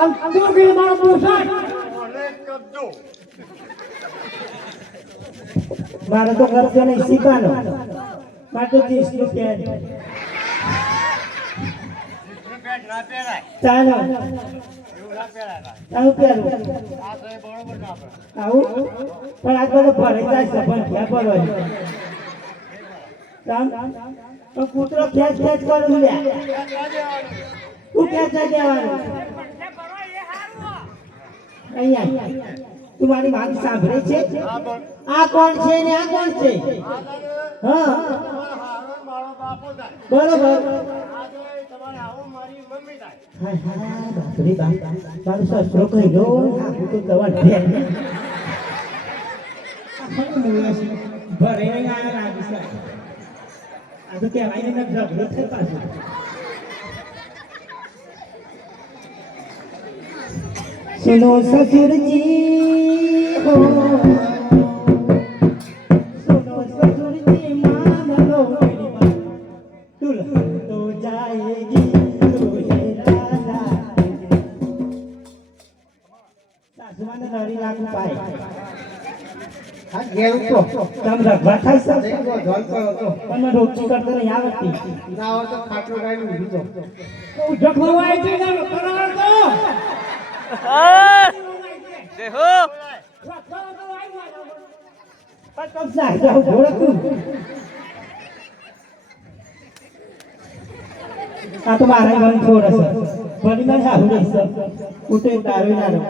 તું કે મારો પૂછાય મને કબજો મારે તો ખર્ચો નહીં શીખાનો મારે તો 30 રૂપિયા પેટ ના પહેરાય ચાલો એવું ના પહેરાય આવું પહેરું આ તો એ બરોબર ના પડે આવું પણ આ બધો ભરાઈ જાય છે પણ ક્યાં ભરવા તો કૂતરો ખેંચ ખેંચ કરું લે તું ખેંચ દેવાનું અહીંયા તું મારી વાત સાંભળે છે આ કોણ છે ને આ કોણ છે હા મારો બાપો થાય બરોબર તમારે આવો મારી મમ્મી થાય હા હા બાપરે બાપ મારો સસરો કહી દો આ તો દવા ઢેર ભરે આયા લાગી છે આ તો કહેવાય ને ઝઘડો થઈ પાછો सुनो ससुर जी हो सुनो ससुर जी मान लो मेरी बात दुल्हन तो जाएगी दूल्हे राजा सासुमाने लड़ी लाख पाए હા ઘેર ઉતરો તમ રખવા થાય સર દેખો જલ પર હતો પણ રોટી કરતો નહીં આવડતી ના હોય તો ખાટલો ગાડી ઊભી તો તું જખવાય છે ને કરાર તો દેહો પટક જાય જાવ ઘોડકું આ તો મારા ઘર છોડ છે ભલી માં સારું રહેશે ઉઠે તારું ના રહો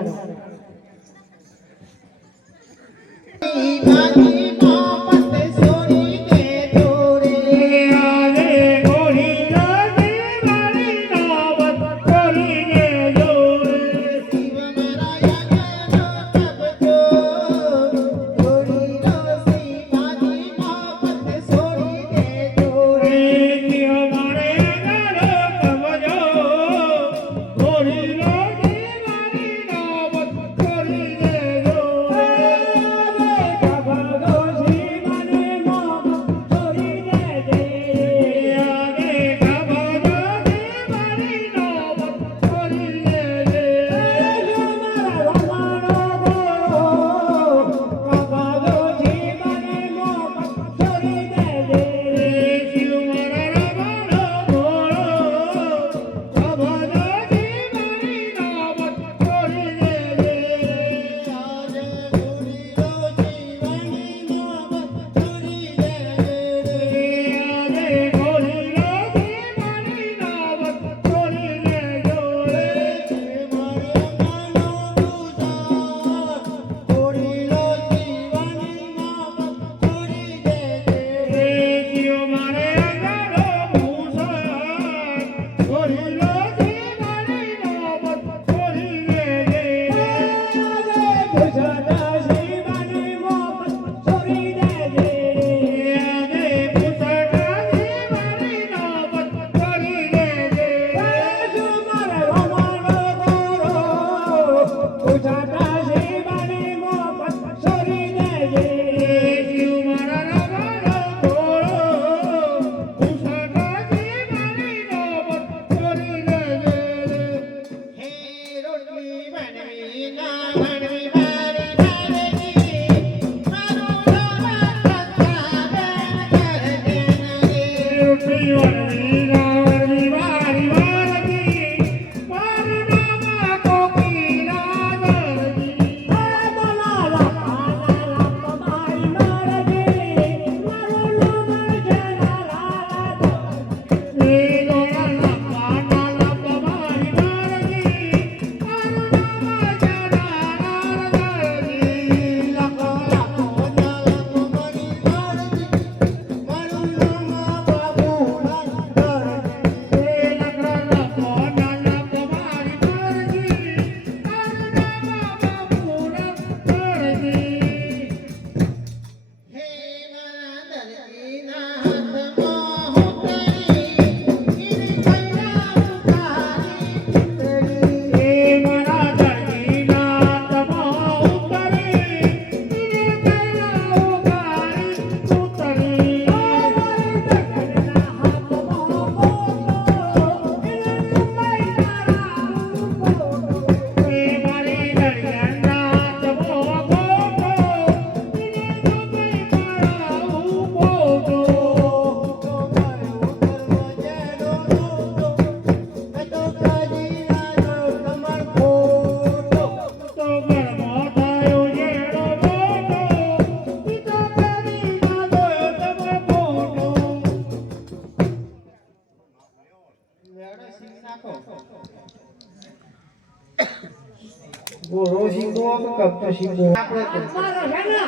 ગોળો શીખવો કે કપચો શીખવો આપણે તો. મારો છે ને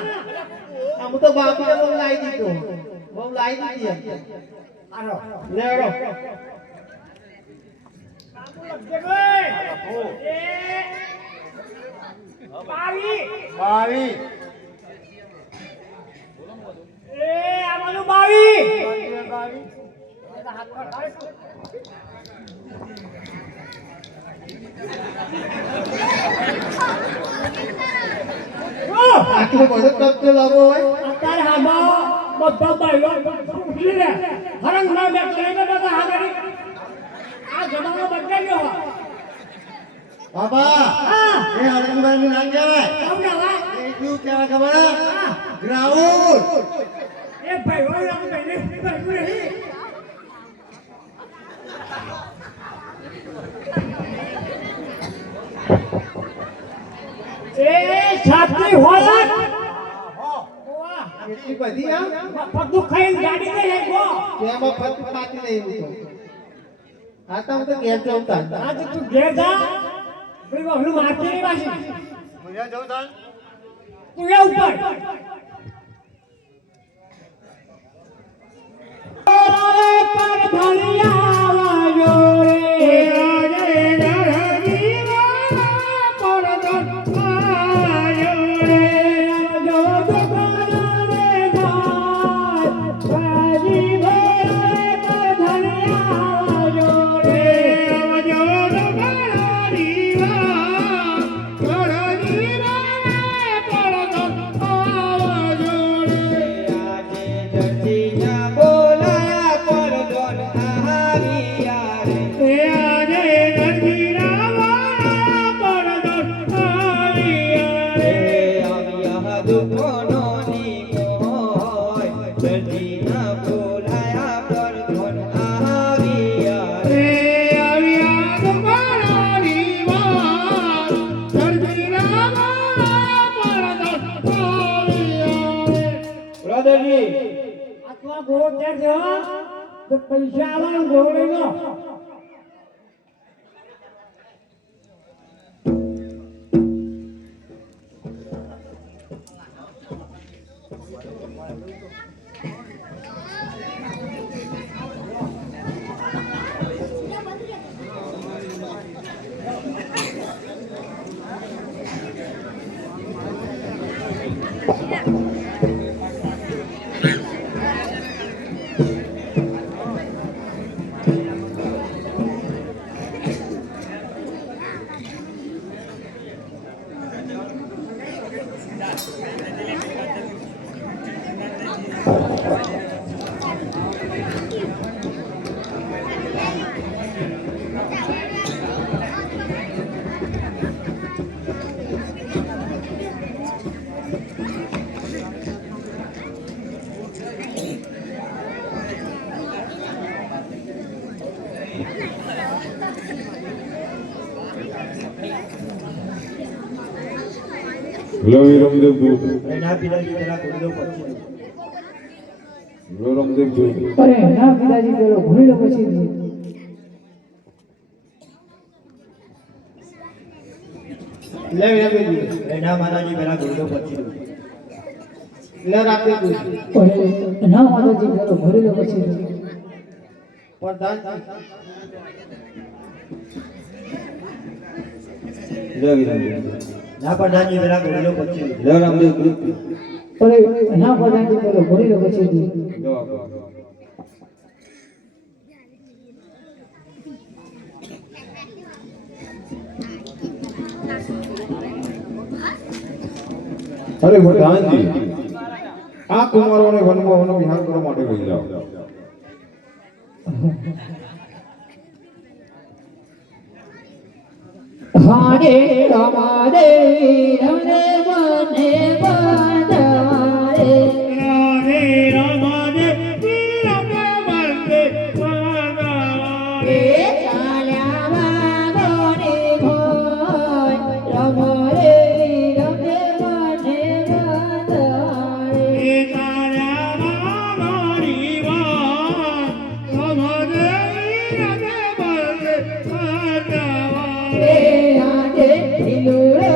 આમ તો બાપુએ બહુ લાવી દીધો બહુ લાવી દીધી આરો લેડો બાવી આટલો બધો કપચો લાવો હોય અત્યારે હામાં બધા બાઈઓ ઉઠી રે હરંગ ના બેઠો લઈને બધા આગળ આ જમાનો બદલાઈ ગયો બાબા હા એ હરકંભાઈ નું નામ કહેવાય કેમ ના વા એ શું કહેવાય ખબર હે? ગ્રાઉન્ડ એ ભાઈ ઓય આપણે બેને બેઠું રહી એ છાતી હોય ઓવા એટલી બધી આમ પગું ખાઈને ગાડી દે ગો તેમાં ફટ ખાતી નહીં હું તો આ તો હું તો ઘેર જવતા આજ તું ઘેર જા પેલી વહલું મારતી નહીં પાછી મુજે જવું તાન તું એ ઉપર પર ધણિયા વાજો રે રે ધરણી વાળા પર ધણિયા રે જો દુકાન રે જાય સાજી ભરે પર ધણિયા વાજો રે જો દુકાન રીવા ધરણી વાળા પર ધણિયા વાજો રે આજે દર્દીના બોલાયા પર ધન આહારિયા રે આજે દર્દીના બોલાયા પર ધન આહારિયા રે આવ્યા દુખોનો નિમોય દર્દીના બોલાયા પર ધન આહારિયા રે આવ્યા દુખોનો નિમોય દર્દીના બોલાયા પર ધન આહારિયા રે બ્રધરજી આટલા ગોળો ક્યાં છે તો પૈસા આવવાનો ગોળો લઈ લો લવી રામદેવ દૂધ એના પિતાજી પેલા ગોળો પછી રામદેવ દૂધ અરે ના પિતાજી પેલો ભૂલી લો પછી લે લે એના માતાજી પેલા ગોળો પછી લે રાખે તું અરે ના માતાજી પેલો ભૂલી લો પછી પ્રધાન લવી રામદેવ ના પ્રધાનજી પેલા ગોળો પછી લવ રામદેવ દૂધ અરે ના પ્રધાનજી પેલો ભૂલી લો પછી દવા અરે પ્રધાનજી આ કુમારોને વનમાં વિહાર કરવા માટે લઈ જાઓ હારે રમારે રમે બને બંધારે રાધે રામાને રમે બંને બંધારે એ ચાલ્યા વાગોને ભોય રમારે રમે બને બંધારે એ તારા મારી વાત અમારે રમે બંને બંધારે એ આજે હિલુરો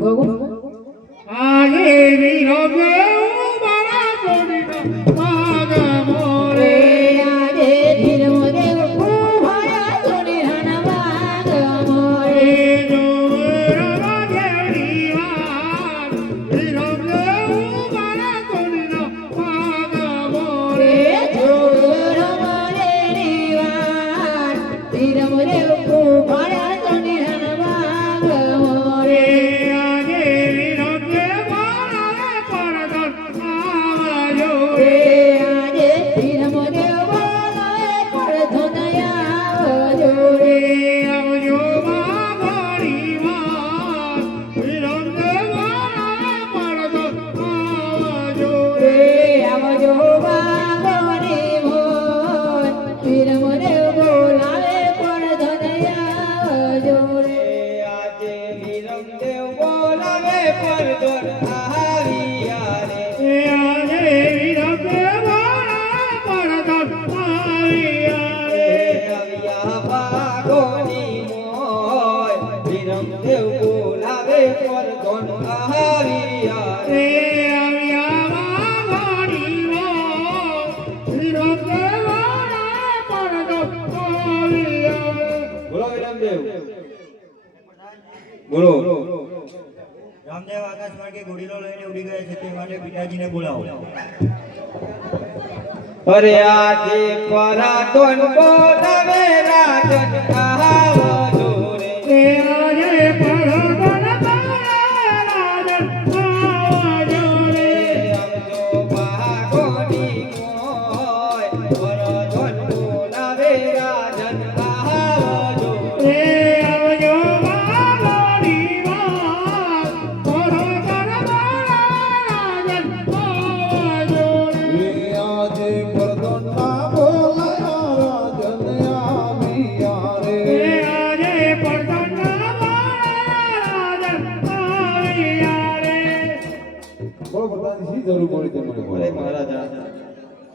ગોગો રે આજે ધીરમ દેવ કુમારા તોને હણવાગ મોરે રે જોર મોરે રીવાન ધીરમ દેવ કુમારા તોને હણવાગ મોરે રે આજે ધીરમ દેવ બોલાવે પડધો દયા જોરે રે આવજો બાગોની મોર ધીરમ દેવ બોલાવે પડધો દયા જોરે આજે વિરમદેવ બોલાવે પરદોર આવ્યા રે આવ્યા ભાગોની મોય વિરમદેવ બોલાવે પરદોર આવ્યા રે બોલો વિરમદેવ બોલો રામદેવ આકાશ માર્ગે ઘોડીલો લઈને ઉડી ગયા છે તે માટે પિતાજીને બોલાવો. અરે આજે પરાતોન બોલાવે રાજન આવજો રે આવજો ભાગોની મોય પરાતોન બોલાવે રાજન આવજો આજે પરદોના બોલાયા રાજન આવ્યા રે બોલો પ્રધાનજી, શી જરૂર પડી તમને અરે બોલાવવાની? મહારાજા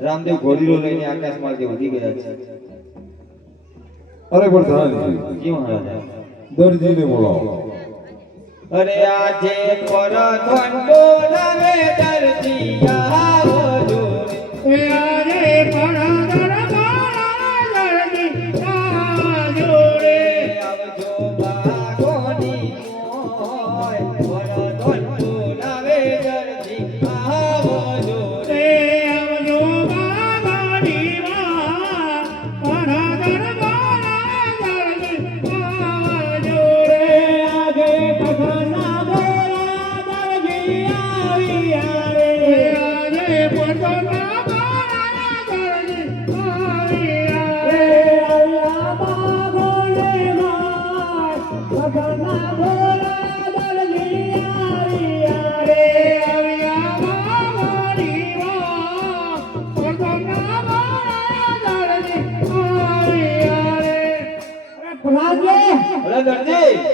રામદેવ ઘોડીલો લઈને આકાશ માર્ગે ઉડી ગયા છે. અરે પ્રધાનજી, જી મહારાજા. દરજીને બોલાવો. અરે આજે પરધન બોલાવે દરજી આવજો રે આવજો ભાગોની મોય પરધન બોલાવે દરજી આવજો રે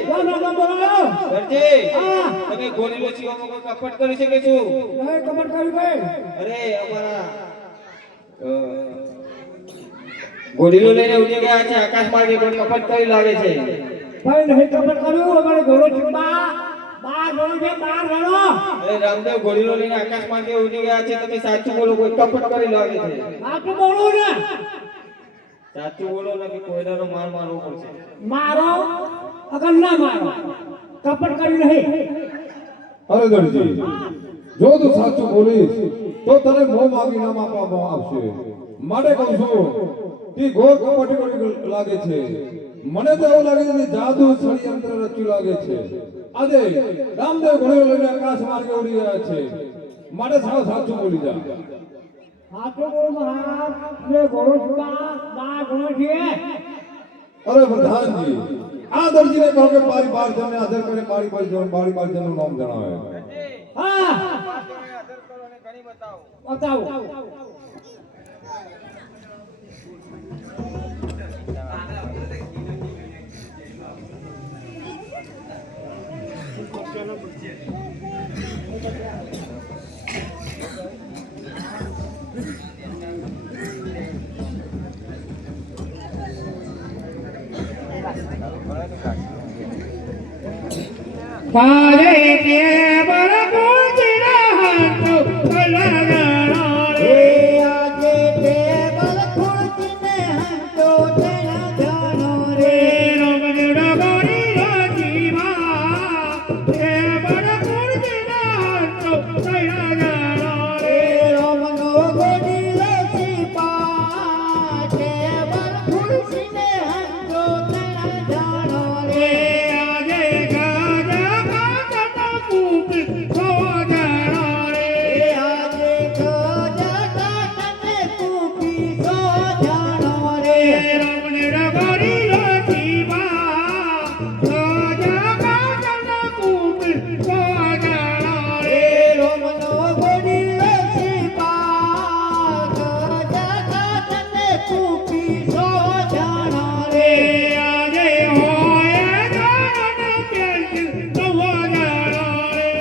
બોલો દરજી દરજી તમે ઘોડીલો સીવામાં કોઈ કપટ કરી શકે છો? અરે અમારા ઘોડીલો લઈને ઉડી ગયા છે આકાશ માર્ગે કોઈ કપટ કરી લાગે છે. અરે રામદેવ ઘોડીલો લઈને આકાશ માર્ગે ઉડી ગયા છે તમે સાચું બોલો કોઈ કપટ કરી લાગે છે. સાચું બોલો ને કે કોયડાનો માર મારવો પડશે. મારો અગર ના મારો કપટ કરી નહીં અરે દરજી, જો તું સાચું બોલીશ તો તને મોં માગી નામ આપવામાં આવશે. માટે કહું છું કે ઘોર કપટી લાગે છે. મને તો એવું લાગે છે કે જાદુ ષડયંત્ર રચ્યું લાગે છે. આજે રામદેવ ઘોડીલો લઈને આકાશ માર્ગે ઉડી ગયા છે. માટે સાવ સાચું બોલી જા. હાથો બોલ મહારાજ ને ઘોડો છુપા બા ઘોડો છે અરે પ્રધાનજી, આ દરજીને કહો કે મારી બાર જણને હાજર કરીને મારી બાર જણનું નામ જણાવે. હા બતાવો પારે કે બરગુજીના હાથો કલગણા રે આજે ટેબલ ખુરશીને હંતો તેના જાણો રે રમણીડા ગોરી રાજીમાં કે બરગુજીના હાથો કલગણા રે રોમનો ગોડીલો સિપા ટેબલ ખુરશીને હંતો તેના જાણો રે આજે ગાજા કાકા કુપી સોજણા રે આજે ગોજા કાકાને કૂપી સો જાણો રે રમણીડા ગોરી રાજીમાં ગાજા કાકા કુપી સોજણા રે રોમનો ગોડીલો સિપા ગોજા કાકાને કૂપી સો જાણો રે આજે હોય ગાને પેલ નવજણા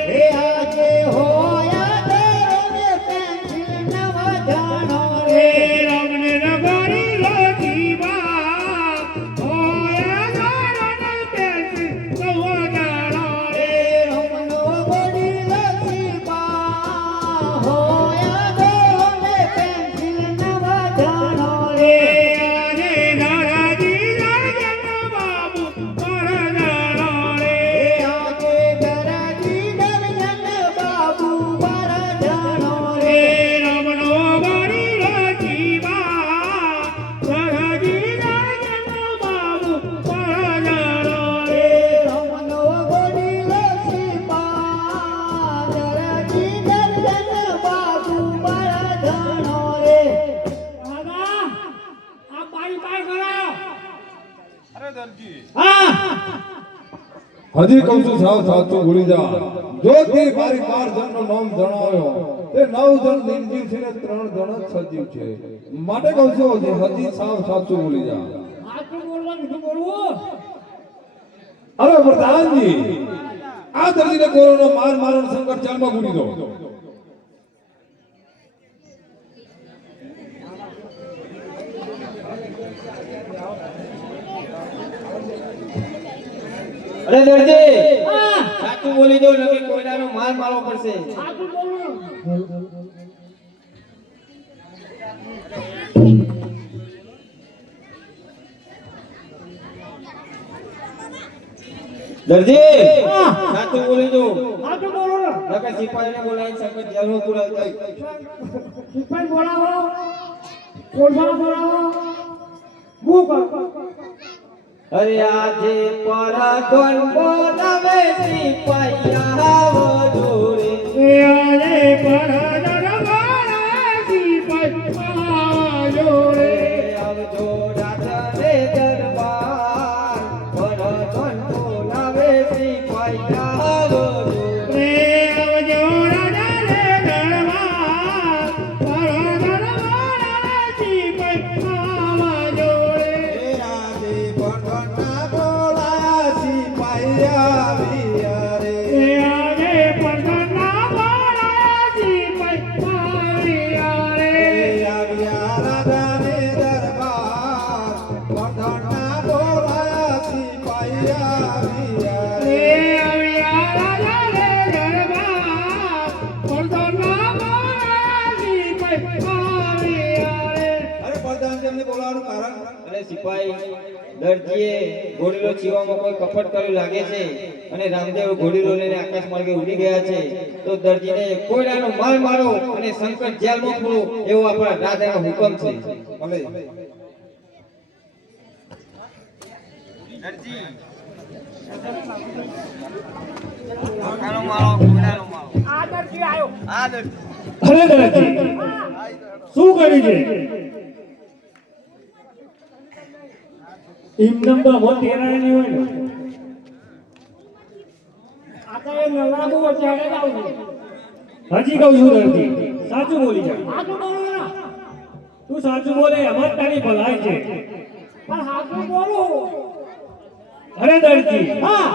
રે આજે હોયા દરોને પેન્સિલ નવા જાણો રે રમણીડા ગોરી રાજીમાં હોય ગાને પેલ નવજણા રે રોમનો ગોડીલો સિપા હોયા દરોને પેન્સિલ નવા જાણો રે આજે દાદાજી રાજન બાબુ પરજણા રે આજે દરાજી દર્જન બાબુ પર જાણો રે રમણો ગોરી રાજીમાં દાદાજી રાજન બાબુ પરજણા રે રોમનો ગોડીલો સિપા દરાજી દર્જન બાબુ પર જાણો રે દાદા આ પાણી પાર કરાવો હજી કહું છું સાવ સાચું ભૂલી જા જો તે મારી 12 જણનું નામ જણાવ્યો તે 9 જણ નિર્જીવ છે ને 3 જણ જ સજીવ છે માટે કહું છું હજી સાવ સાચું ભૂલી જા આટલું બોલવાનું શું બોલવું અરે પ્રધાનજી આ દર્દીને કોરોના માર મારવાનો સંકટ ચાલમાં પૂરી દો અરે દરજી સાચું બોલી દો નકે કોયડાનો માર મારવો પડશે આટલું બોલવું દરજી સાચું બોલી દો આટલું બોલવું નકે સિપાહીને બોલાવી સંકટ જેલમાં પૂરા થઈ સિપાઈ બોલાવો પોલીસ બોલાવો હું કર અરે આજે પરગણ બોલાવે સિપાહીયા જોડે આજે પરજણ વાળા સિપાઈ જોડે આવજો રાજાને દરબાર પરગણ બોલાવે સિપાહીયા જોડે રે આવજો રાજા રે દરબાર પરજણ વાળા સિપાઈ જોડે આજે પરગણના બોલા સિપાહીયા વિયારે આજે પરજણના વાળા સિપાઈ રે આવ્યા રાજાને દરબાર પરગણના બોલા સિપાહીયા વિયારે રે આવ્યા રાજા રે દરબાર પરજણના વાળા સિપાઈ રે અરે પ્રધાન તેમને બોલાવવાનું કારણ અને સિપાઈ દરજીએ ઘોડીલો છીવામાં કોઈ કપટ કર્યું લાગે છે અને રામદેવ ઘોડીલો લઈને આકાશ માર્ગે ઉડી ગયા છે તો દરજીને કોયડાનો માર મારો અને સંકટ જેલમાં પૂરો એવો આપણા રાજાનો હુકમ છે ભલે દરજી કોયડાનો મારો આ દરજી આવ્યો આ દરજી અરે દરજી શું કરી છે ઇમનમ તો મો તેરાણે નહીં હોય ને આ તો એ નવરા બહુ વચ્ચે હેડે જાવ છે હજી કહું છું દરજી સાચું બોલી જા સાચું બોલું ને તું સાચું બોલે એમ જ તારી ભલાઈ છે પણ સાચું બોલું અરે દરજી હા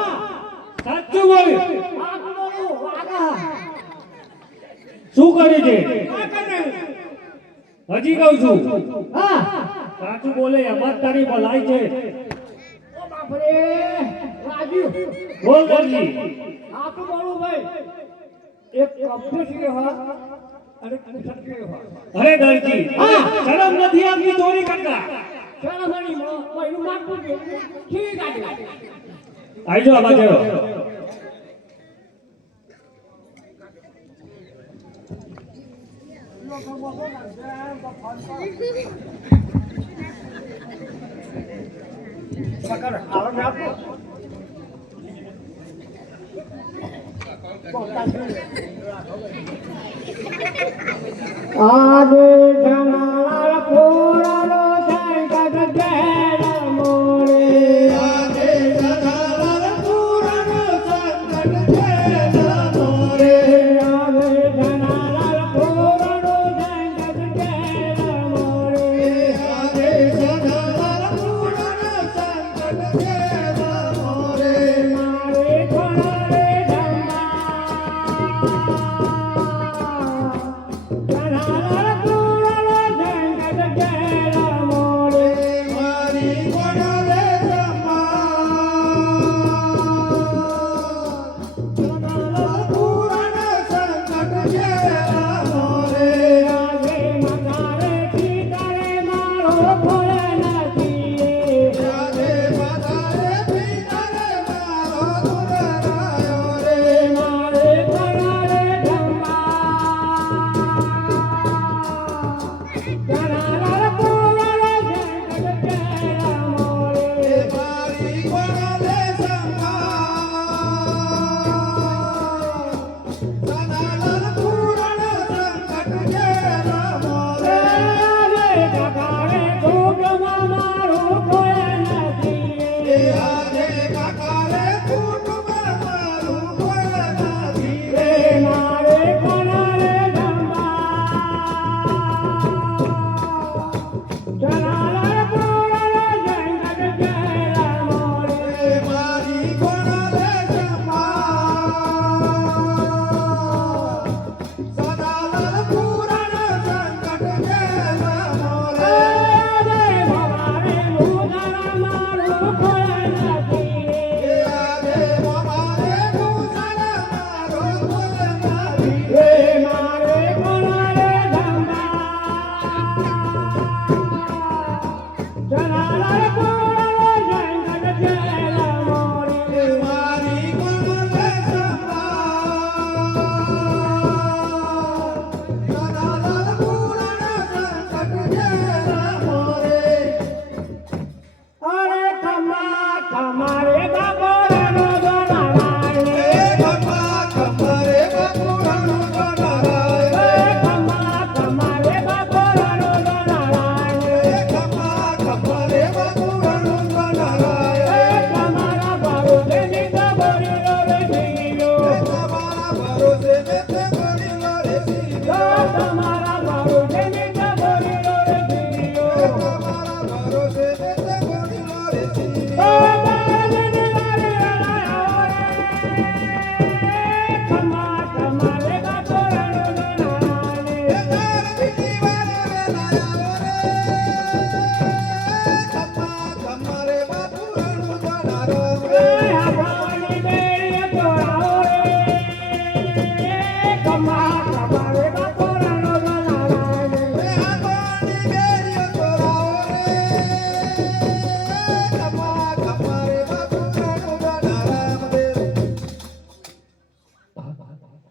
સાચું બોલ સાચું બોલું વાગા શું કરી છે હજી કહું છું હા સાચું બોલે એમ જ તારી ભલાઈ છે આપણે રાજુ બોલ દરજી આ તો બોલું ભાઈ એક કમ્પ્યુટર હા અને કમ્પ્યુટર હા અરે દરજી શરમ નથી આપની ચોરી કરતા શરમણી મહિનું માગતું છે ઠીક આજે આજો આ બાજુ આદે જમાલા પોરાનો સંકટ ઘેર મોરે આદે જમાલા પોરાનો સંકટ ઘેર મોરે આદે જમાલા પોરાનો સંકટ ઘેર મોરે આદે જમાલા પોરાનો સંકટ ઘેર મોરે મારે કોણે જમા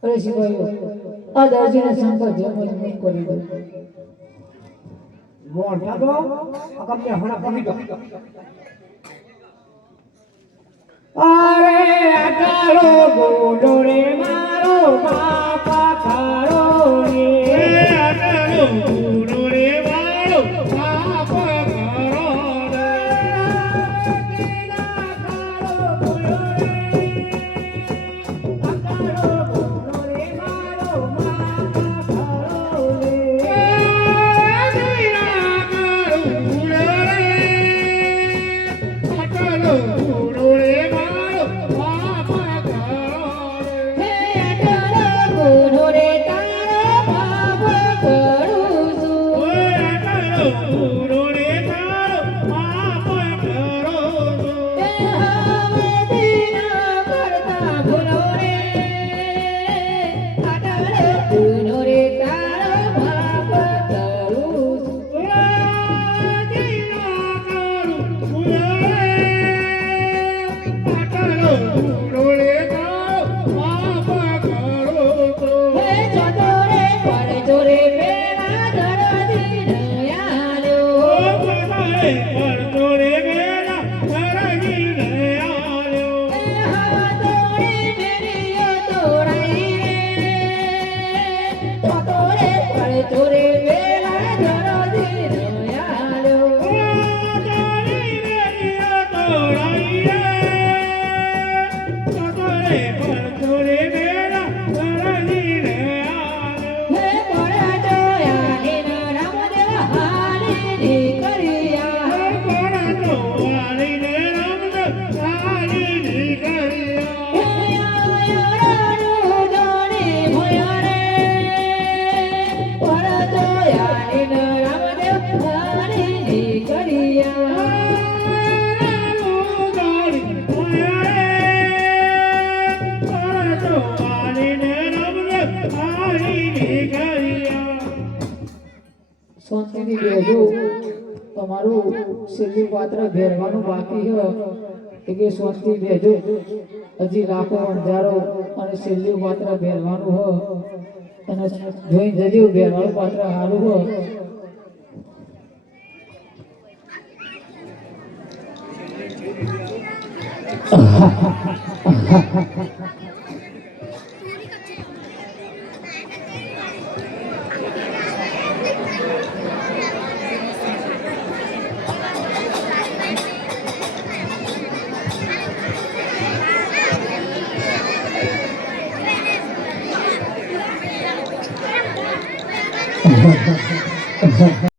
અરે શિવાય આ દરજીને શંકર જેમ નહીં કરી દો મોઢા દો અકમને હણા પડી દો અરે આટાળો ગોડો રે મારો બાપા તારો રે આટાળો ગોડો રે મારો બાપા તારો રે આટાળો ગોડો રે મારો બાપા તારો રે આટાળો ગોડો રે પડતો રે વેલા ધરજીને આવ્યો શાંતિથી બેજો તમારું છેલ્લું પાત્ર ભેરવાનું બાકી છે કે શાંતિ બેજો હજી લાખો અંજારો અને છેલ્લું પાત્ર ભેરવાનું હ અને જોઈ જજો ભેરવાનું પાત્ર સારું